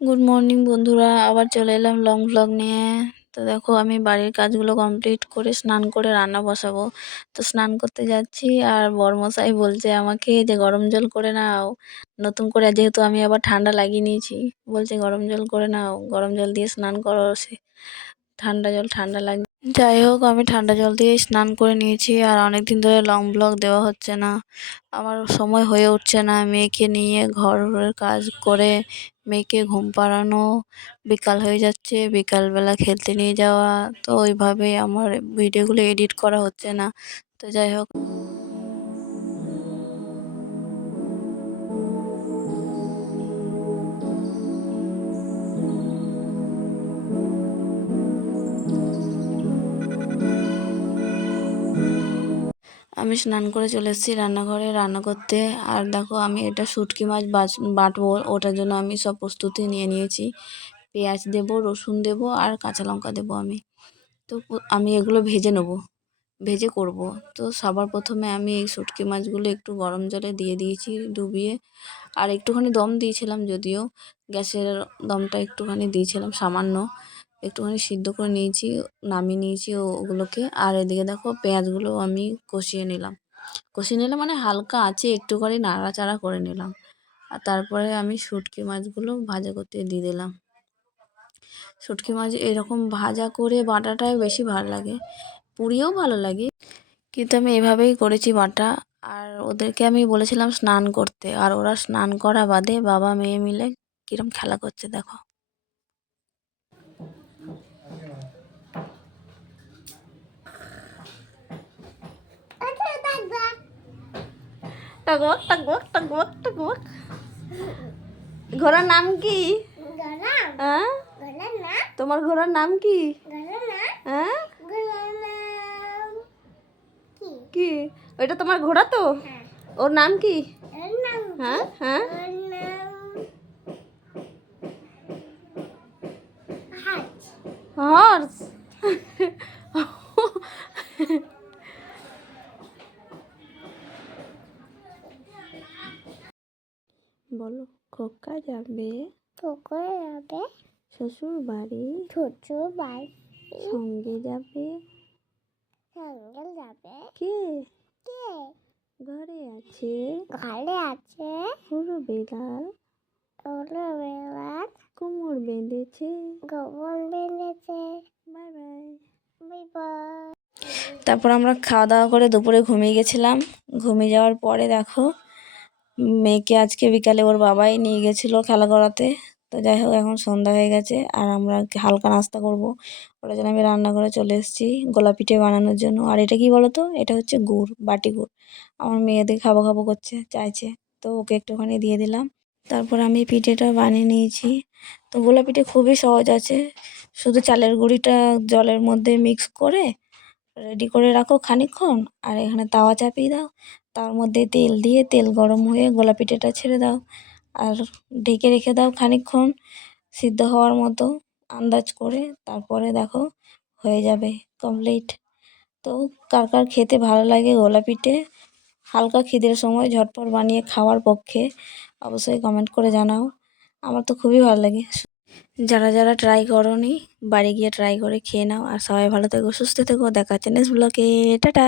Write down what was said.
Good morning বন্ধুরা। আবার চলে এলাম লং ব্লগ নিয়ে। তো দেখো, আমি বাড়ির কাজগুলো কমপ্লিট করে স্নান করে রান্না বসাবো। তো স্নান করতে যাচ্ছি, আর বরমশাই বলছে আমাকে যে গরম জল করে নাও। নতুন করে যেহেতু আমি আবার ঠান্ডা লাগিয়ে নিয়েছি, বলছে গরম জল করে নাও। গরম জল দিয়ে স্নান করো সে। ঠান্ডা জল ঠান্ডা লাগে যাই হোক, আমি ঠান্ডা জল দিয়ে স্নান করে নিয়েছি আর অনেক দিন ধরে লং ব্লগ দেওয়া হচ্ছে না। আমার সময় হয়ে উঠছে না। মেয়েকে নিয়ে ঘরের কাজ করে মেয়েকে ঘুম পাড়ানো, বিকাল হয়ে যাচ্ছে, বিকালবেলা খেলতে নিয়ে যাওয়া। তো ওইভাবে আমার ভিডিওগুলো এডিট করা হচ্ছে না। তো যাই হোক। আমি স্নান করে চলে এসেছি রান্নাঘরে। রান্না করতে। আর দেখো, আমি এটা শুটকি মাছ বাটবো। ওটার জন্য আমি সব প্রস্তুতি নিয়ে নিয়েছি। পেঁয়াজ দেব, রসুন দেব আর কাঁচা লঙ্কা দেবো আমি। তো আমি এগুলো ভেজে নেব। ভেজে করব। তো সবার প্রথমে আমি এই শুটকি মাছগুলো একটু গরম জলে দিয়ে দিয়েছি ডুবিয়ে। আর একটুখানি দম দিয়েছিলাম যদিও। গ্যাসের দমটা একটুখানি দিয়েছিলাম, সামান্য। একটুখানি সিদ্ধ করে নিয়েছি, নামিয়ে নিয়েছি ওগুলোকে। আর এদিকে দেখো পেঁয়াজগুলো আমি কষিয়ে নিলাম। কষিয়ে নিলাম মানে হালকা আছে একটু করে নাড়াচাড়া করে নিলাম। আর তারপরে আমি শুটকি মাছগুলো ভাজা করতে দিয়ে দিলাম। শুটকি মাছ এরকম ভাজা করে বাটাটাই বেশি ভালো লাগে। পুড়িয়েও ভালো লাগে, কিন্তু আমি এভাবেই করেছি বাটা। আর ওদেরকে আমি বলেছিলাম স্নান করতে, আর ওরা স্নান করা বাদে বাবা মেয়ে মিলে কিরম খেলা করছে দেখো। টগবক টগবক টগবক টগবক ঘোড়ার নাম কি? হ্যাঁ? তোমার ঘোড়ার নাম কি? হ্যাঁ? কি? ওইটা তোমার ঘোড়া তো? ওর নাম কি? হ্যাঁ? হ্যাঁ? হর্স বলো খোকা যাবে? খোকা যাবে। শ্বশুর বাড়ি শ্বশুর বাড়ি সঙ্গে যাবে? সঙ্গে যাবে। কে? কে? ঘরে আছে? ঘরে আছে। পুরো বেড়াল ওলো বেলার কোমর বেঁধেছে? গোবর বেঁধেছে। Bye bye. Bye bye. তারপর আমরা খাওয়া দাওয়া করে দুপুরে ঘুমিয়ে গেছিলাম। ঘুমিয়ে যাওয়ার পরে দেখো মেয়েকে আজকে বিকালে ওর বাবাই নিয়ে গেছিল খেলা করাতে। তো যাই হোক, এখন সন্ধ্যা হয়ে গেছে আর আমরা হালকা নাস্তা করব। ওটার জন্য আমি রান্নাঘরে চলে এসেছি গোলা পিঠে বানানোর জন্য। আর এটা কি বলো তো এটা হচ্ছে গুড়, বাটি গুড়। আমার মেয়েদের খাব খাব করছে, চাইছে। তো ওকে একটুখানি দিয়ে দিলাম। তারপর আমি পিঠেটা বানিয়ে নিয়েছি। তো গোলা পিঠে খুবই সহজ আছে। শুধু চালের গুঁড়িটা জলের মধ্যে মিক্স করে রেডি করে রাখো খানিকক্ষণ। আর এখানে তাওয়া চাপিয়ে দাও। তার মধ্যে তেল দিয়ে তেল গরম হয়ে গোলা পিঠেটা ছেড়ে দাও আর ঢেকে রেখে দাও খানিকক্ষণ সিদ্ধ হওয়ার মতো আন্দাজ করে তারপরে দেখো হয়ে যাবে কমপ্লিট তো কার কার খেতে ভালো লাগে গোলা পিঠে হালকা খিদের সময় ঝটপট বানিয়ে খাওয়ার পক্ষে অবশ্যই কমেন্ট করে জানাও। আমার তো খুবই ভালো লাগে। যারা যারা ট্রাই করনি, বাড়ি গিয়ে ট্রাই করে খেয়ে নাও। আর সবাই ভালো থেকো, সুস্থ থেকো। দেখা হচ্ছে নেক্সট ব্লগে টাটা!